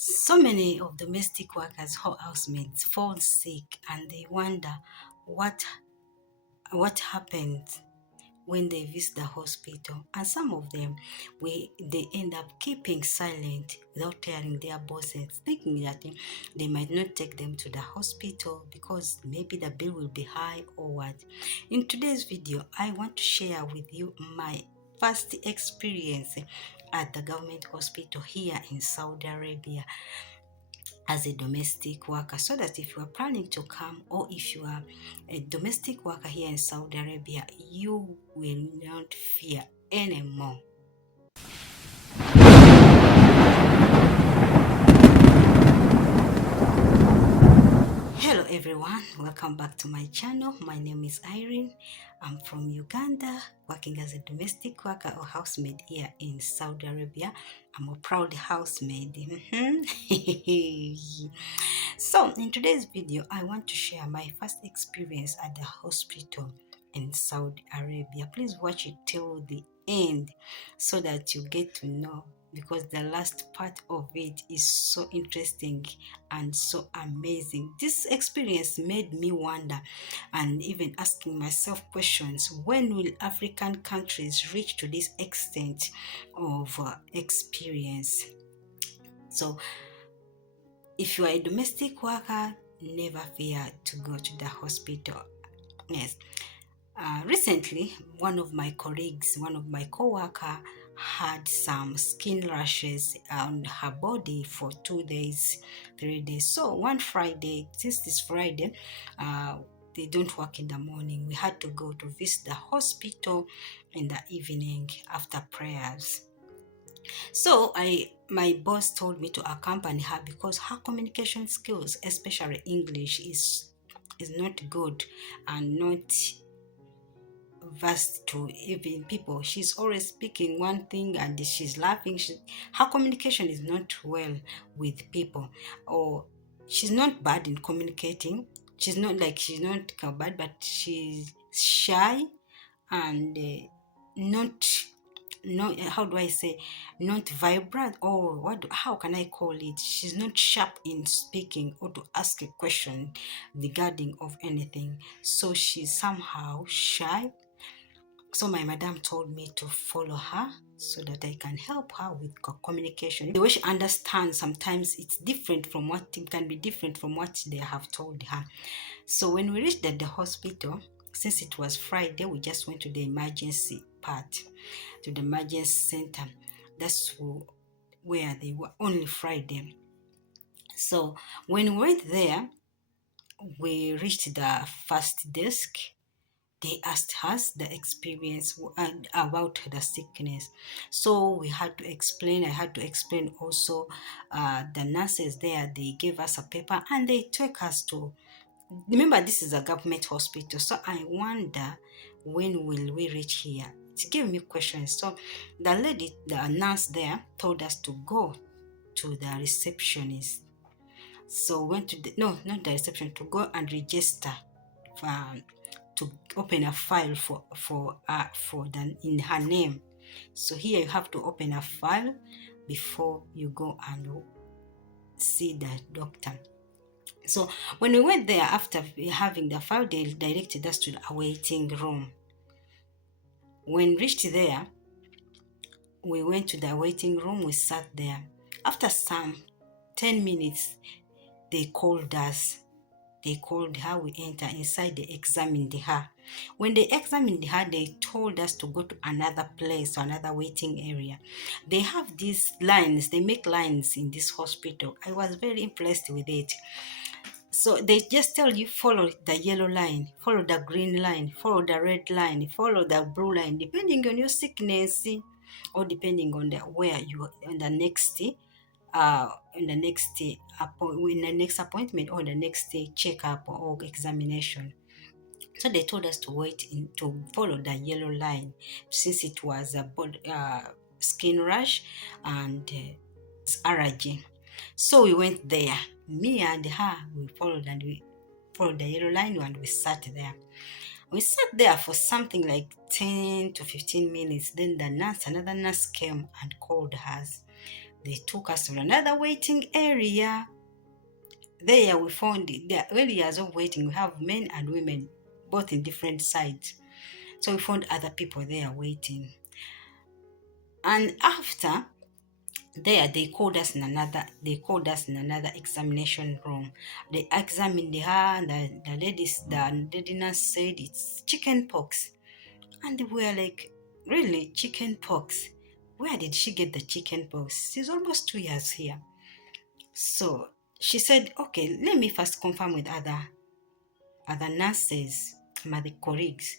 So many of domestic workers or housemates fall sick and they wonder what what happens when they visit the hospital. And some of them they end up keeping silent without telling their bosses, thinking that they might not take them to the hospital because maybe the bill will be high or what. In today's video, I want to share with you my first experience at the government hospital here in Saudi Arabia as a domestic worker, so that if you are planning to come, or if you are a domestic worker here in Saudi Arabia, you will not fear anymore. Hello everyone, welcome back to my channel. My name is Irene. I'm from Uganda, working as a domestic worker or housemaid here in Saudi Arabia. I'm a proud housemaid. So in today's video, I want to share my first experience at the hospital in Saudi Arabia. Please watch it till the end so that you get to know, because the last part of it is so interesting and so amazing. This experience made me wonder and even asking myself questions: when will African countries reach to this extent of experience? So if you are a domestic worker, never fear to go to the hospital. Yes. Recently, one of my colleagues, one of my co-worker, had some skin rashes on her body for 2 days, 3 days. So one Friday, since this Friday, they don't work in the morning. We had to go to visit the hospital in the evening after prayers. So my boss told me to accompany her because her communication skills, especially English, is not good and not vast to even people. She's always speaking one thing and she's laughing. Her communication is not well with people, or she's not bad in communicating. She's not bad, but she's shy and not how do I say, not vibrant, or how can I call it? She's not sharp in speaking or to ask a question regarding of anything. So she's somehow shy. So my madam told me to follow her so that I can help her with communication. The way she understands, sometimes it's different from what it can be different from what they have told her. So when we reached at the hospital, since it was Friday, we just went to the emergency part, to the emergency center. That's where they were, only Friday. So when we went there, we reached the first desk. They asked us the experience about the sickness. So we had to explain. I had to explain also. The nurses there, they gave us a paper and they took us to, remember this is a government hospital, so I wonder when will we reach here. It gave me questions. So the nurse there told us to go to the receptionist. So we went to no, not the reception, to go and register, to open a file for the in her name. So here you have to open a file before you go and see the doctor. So when we went there, after having the file, they directed us to a waiting room. When reached there, we went to the waiting room. We sat there. After some 10 minutes, they called us. They called her. We enter inside. They examined her. When they examined her, they told us to go to another place, another waiting area. They have these lines. They make lines in this hospital. I was very impressed with it. So they just tell you, follow the yellow line, follow the green line, follow the red line, follow the blue line, depending on your sickness, or depending on where you are in the next appointment, or the next checkup or examination. So they told us to to follow the yellow line, since it was a skin rash and it's allergy. So we went there. Me and her, we followed the yellow line and we sat there. We sat there for something like 10 to 15 minutes. Then another nurse came and called us. They took us to another waiting area. There we found the areas of waiting. We have men and women, both in different sides. So we found other people there waiting. And after there, they called us in another examination room. They examined her. The lady nurse said it's chicken pox. And we were like, really, chicken pox? Where did she get the chicken pox? She's almost 2 years here. So she said, okay, let me first confirm with other nurses, my colleagues.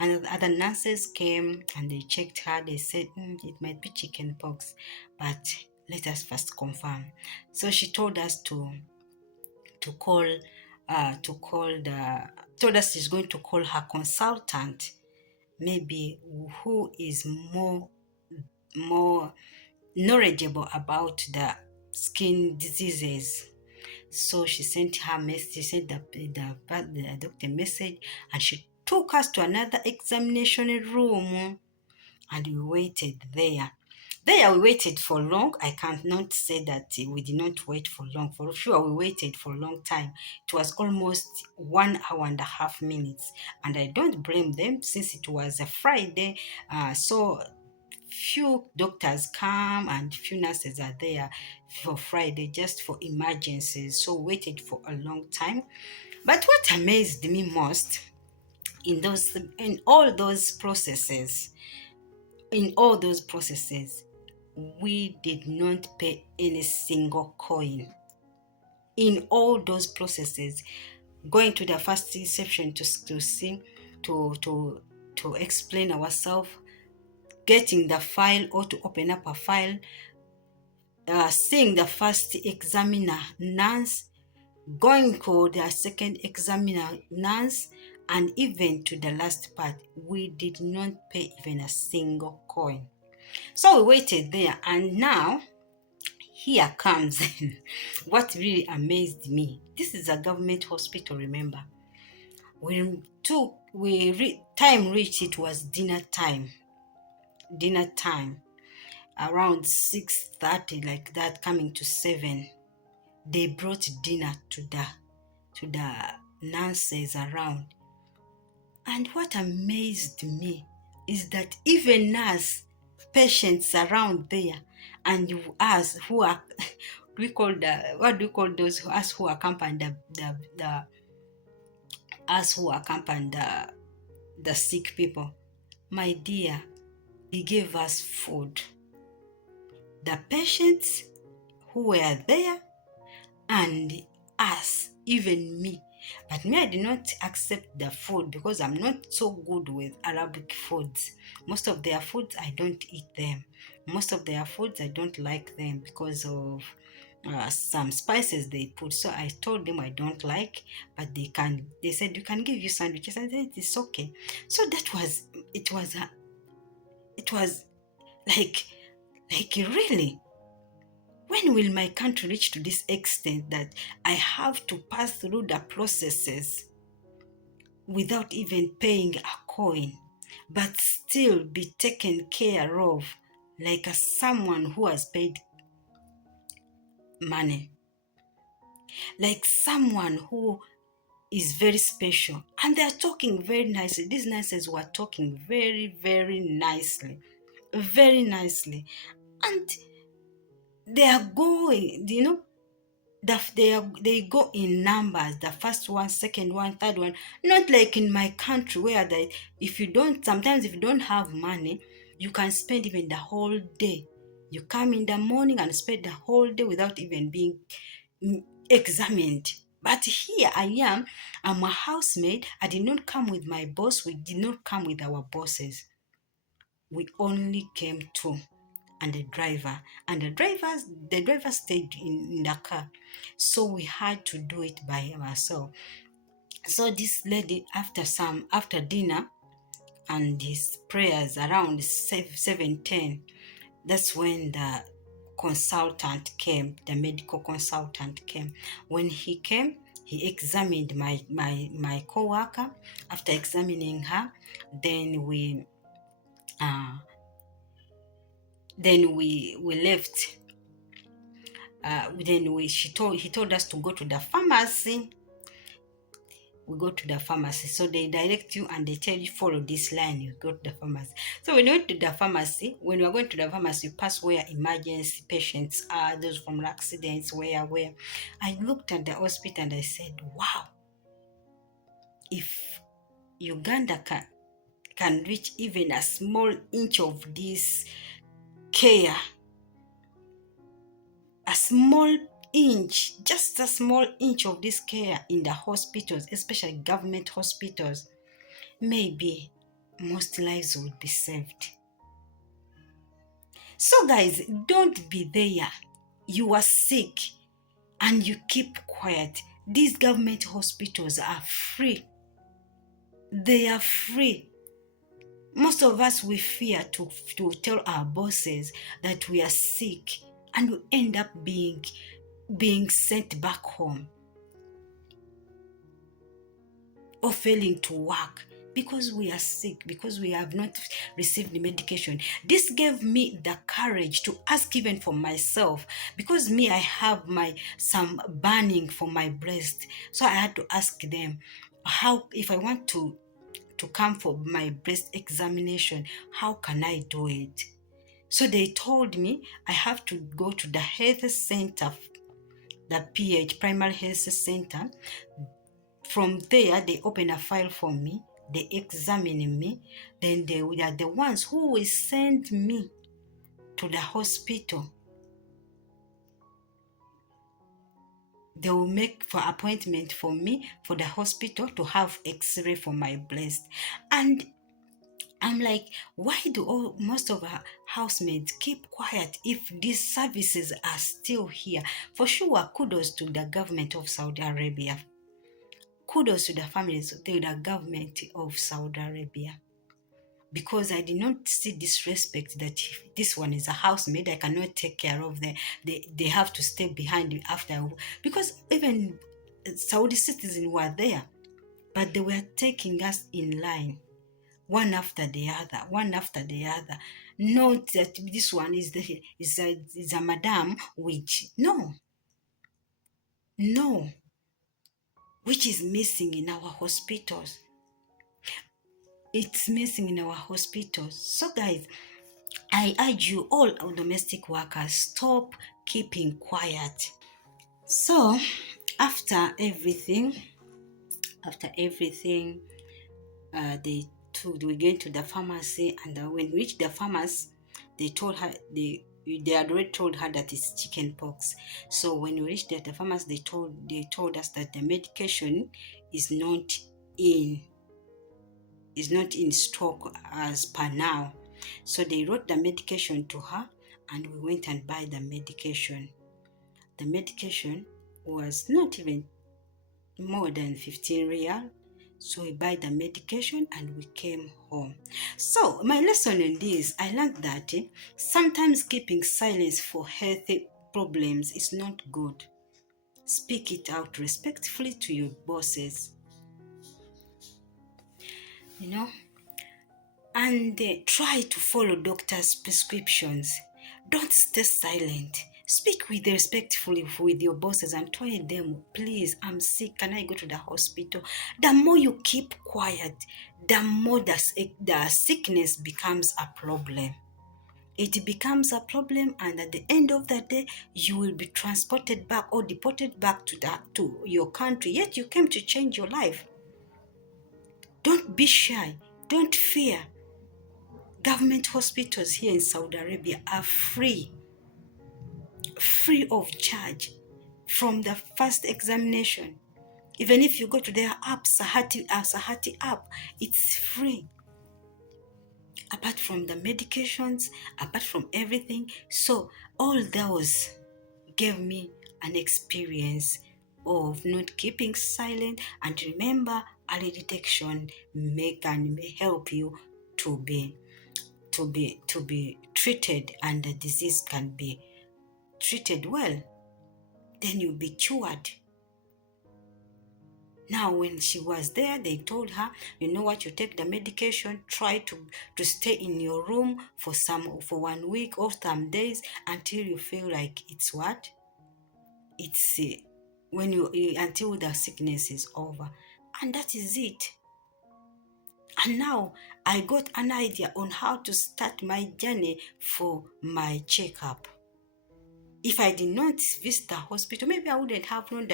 And the other nurses came and they checked her. They said, it might be chicken pox, but let us first confirm. So she told us to call told us she's going to call her consultant, maybe who is more knowledgeable about the skin diseases. So she sent her message, she sent the doctor message, and she took us to another examination room, and we waited there. There we waited for long. I cannot say that we did not wait for long. For sure, we waited for a long time. It was almost 1 hour and a half minutes, and I don't blame them since it was a Friday. So few doctors come and few nurses are there for Friday just for emergencies. So waited for a long time. But what amazed me most in all those processes, we did not pay any single coin. In all those processes, going to the first reception to see to explain ourselves, getting the file or to open up a file, seeing the first examiner nurse, going to the second examiner nurse, and even to the last part, we did not pay even a single coin. So we waited there, and now here comes what really amazed me. This is a government hospital, remember. Time reached, it was dinner time. Around 6:30, like that, coming to 7. They brought dinner to the nurses around. And what amazed me is that even us, patients around there, and us who are, what do we call those, us who accompany the sick people, my dear, they gave us food. The patients who were there and us, even me. But me, I did not accept the food because I'm not so good with Arabic foods. Most of their foods, I don't eat them. Most of their foods, I don't like them because of some spices they put. So I told them I don't like, but they said you can give you sandwiches. I said it's okay. So it was like really, when will my country reach to this extent that I have to pass through the processes without even paying a coin, but still be taken care of like someone who has paid money, like someone who is very special? And they are talking very nicely. These nurses were talking very, very nicely, very nicely. And they are going, they go in numbers, the first one, second one, third one, not like in my country where sometimes if you don't have money, you can spend even the whole day. You come in the morning and spend the whole day without even being examined. But here I'm a housemaid. I did not come with my boss. We did not come with our bosses. We only came two, and the driver. And the driver stayed in the car. So we had to do it by ourselves. So this lady, after dinner and his prayers around 7:10, that's when the consultant came, the medical consultant came. When he came, he examined my co-worker. After examining her, then we left. then he told us to go to the pharmacy. We go to the pharmacy. So they direct you and they tell you, follow this line, you go to the pharmacy. So when you went to the pharmacy, when you are going to the pharmacy, you pass where emergency patients are, those from accidents, where. I looked at the hospital and I said, wow, if Uganda can reach even a small inch of this care, a small inch, just a small inch of this care in the hospitals, especially government hospitals, maybe most lives would be saved. So, guys, don't be there. You are sick and you keep quiet. These government hospitals are free. They are free. Most of us, we fear to tell our bosses that we are sick, and we end up being sent back home or failing to work because we are sick, because we have not received the medication. This gave me the courage to ask even for myself, because me, I have some burning for my breast. So I had to ask them, how, if I want to come for my breast examination, how can I do it? So they told me I have to go to the health center, the primary health center. From there, they open a file for me, they examine me, then they are the ones who will send me to the hospital. They will make for appointment for me for the hospital to have x-ray for my breast. And I'm like, why do most of our housemaids keep quiet if these services are still here? For sure, kudos to the government of Saudi Arabia. Kudos to the families, to the government of Saudi Arabia. Because I did not see disrespect that if this one is a housemaid, I cannot take care of them. They have to stay behind you after. Because even Saudi citizens were there, but they were taking us in line, one after the other, one after the other. Not that this one is a madam, which no, which is missing in our hospitals. It's missing in our hospitals. So, guys, I urge you, all our domestic workers, stop keeping quiet. So, after everything, we went to the pharmacy, and when we reached the pharmacy, they told her they had already told her that it's chicken pox. So when we reached the pharmacy, they told us that the medication is not in stock as per now. So they wrote the medication to her, and we went and buy the medication. The medication was not even more than 15 real. So we buy the medication and we came home. So my lesson in this, I learned that sometimes keeping silence for healthy problems is not good. Speak it out respectfully to your bosses. And try to follow doctors' prescriptions. Don't stay silent. Speak respectfully with your bosses and tell them, please, I'm sick, can I go to the hospital? The more you keep quiet, the more the sickness becomes a problem. It becomes a problem, and at the end of the day, you will be transported back or deported back to your country. Yet you came to change your life. Don't be shy. Don't fear. Government hospitals here in Saudi Arabia are free of charge from the first examination. Even if you go to their app, Sahati app, it's free. Apart from the medications, apart from everything. So all those gave me an experience of not keeping silent. And remember, early detection can help you to be treated, and the disease can be treated well. Then you'll be cured. Now, when she was there, they told her, you know what, you take the medication, try to stay in your room for 1 week or some days until you feel like it's what? it's when until the sickness is over, and that is it. And now I got an idea on how to start my journey for my checkup. If I did not visit the hospital, maybe I wouldn't have known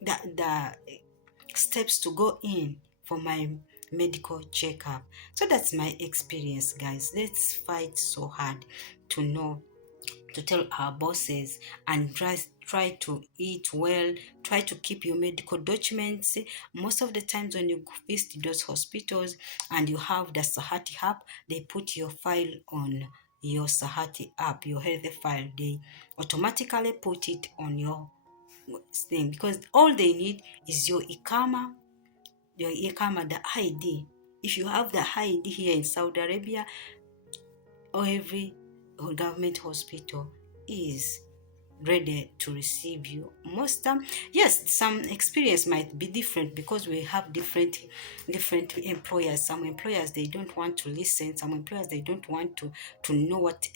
the steps to go in for my medical checkup. So that's my experience, guys. Let's fight so hard to know, to tell our bosses, and try to eat well, try to keep your medical documents. Most of the times when you visit those hospitals and you have the Sahati app, they put your file on your Sahati app, your health file. They automatically put it on your thing, because all they need is your ikama, the ID. If you have the ID here in Saudi Arabia, or every government hospital is ready to receive you. Most time, yes, some experience might be different because we have different employers. Some employers, they don't want to listen. Some employers, they don't want to know what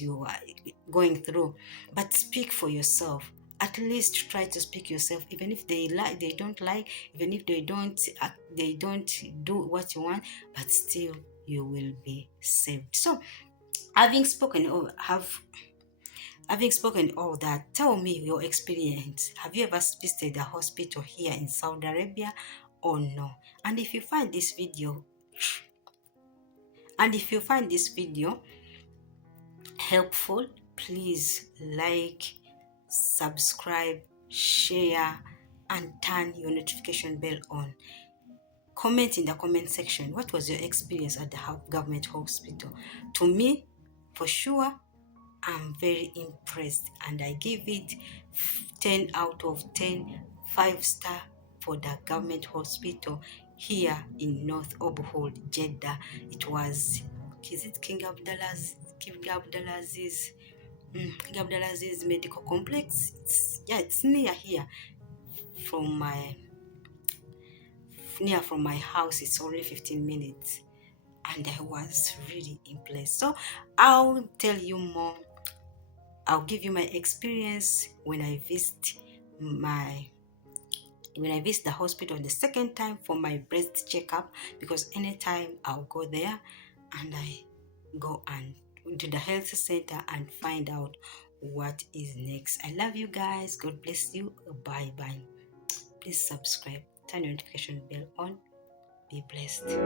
you are going through. But speak for yourself. At least try to speak yourself, even if they don't like, even if they don't do what you want, but still you will be saved. So having spoken all that, tell me your experience. Have you ever visited a hospital here in Saudi Arabia or no? And if you find this video helpful, please like, subscribe, share, and turn your notification bell on. Comment in the comment section, what was your experience at the government hospital? To me, for sure, I'm very impressed, and I give it 10 out of 10, 5-star for the government hospital here in North Obuhol, Jeddah. It was, is it King Abdulaziz's medical complex? It's near here from my house. It's only 15 minutes, and I was really impressed. So I'll tell you more. I'll give you my experience when I visit the hospital the second time for my breast checkup, because anytime I'll go there and I go and to the health center and find out what is next. I love you guys. God bless you. Bye bye. Please subscribe, turn your notification bell on. Be blessed.